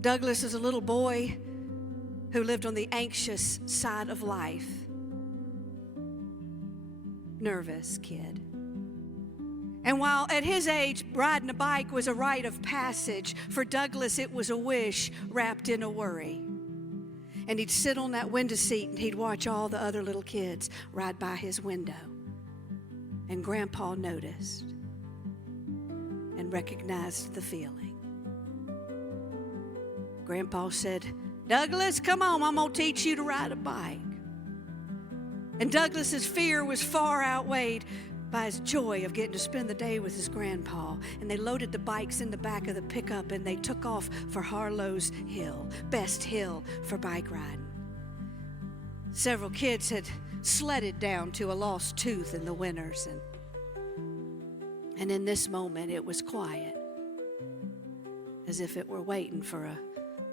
Douglas is a little boy who lived on the anxious side of life. Nervous kid. And while at his age, riding a bike was a rite of passage, for Douglas it was a wish wrapped in a worry. And he'd sit on that window seat and he'd watch all the other little kids ride by his window. And Grandpa noticed and recognized the feeling. Grandpa said, "Douglas, come on, I'm going to teach you to ride a bike." And Douglas's fear was far outweighed by his joy of getting to spend the day with his grandpa. And they loaded the bikes in the back of the pickup and they took off for Harlow's Hill, best hill for bike riding. Several kids had sledded down to a lost tooth in the winters. And in this moment, it was quiet, as if it were waiting for a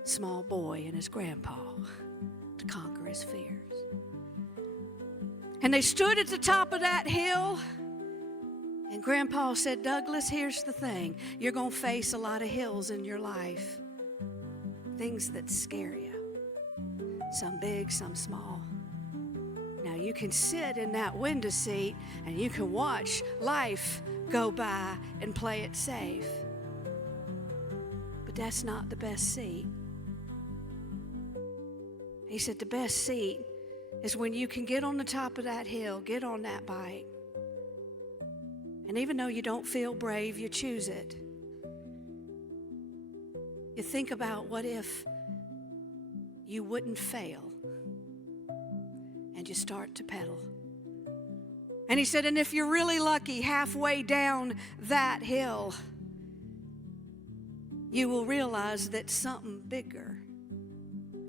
small boy and his grandpa to conquer his fears. And they stood at the top of that hill, and Grandpa said, "Douglas, here's the thing. You're going to face a lot of hills in your life, things that scare you, some big, some small. Now, you can sit in that window seat, and you can watch life go by and play it safe. But that's not the best seat." He said, "The best seat is when you can get on the top of that hill, get on that bike. And even though you don't feel brave, you choose it. You think about what if you wouldn't fail, and you start to pedal." And he said, "And if you're really lucky, halfway down that hill, you will realize that something bigger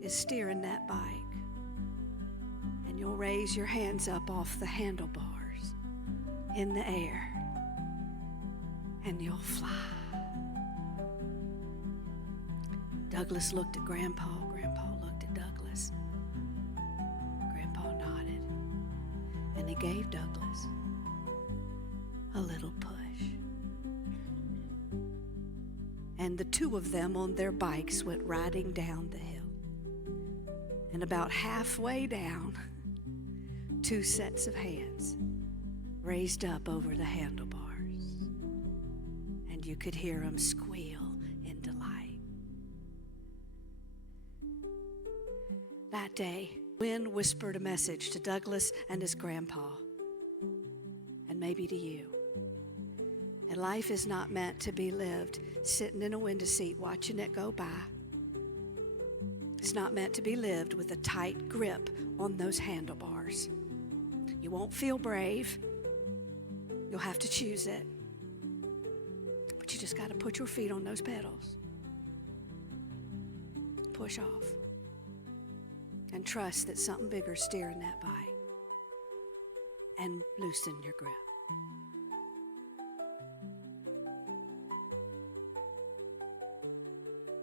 is steering that bike. And you'll raise your hands up off the handlebars in the air, and you'll fly." Douglas looked at Grandpa. Grandpa looked at Douglas. Grandpa nodded, and he gave Douglas a little push. And the two of them on their bikes went riding down the hill. And about halfway down, two sets of hands raised up over the handlebars, and you could hear them squeal in delight. That day, wind whispered a message to Douglas and his grandpa, and maybe to you. And life is not meant to be lived sitting in a window seat watching it go by. It's not meant to be lived with a tight grip on those handlebars. You won't feel brave. You'll have to choose it. But you just got to put your feet on those pedals. Push off. And trust that something bigger is steering that bike. And loosen your grip.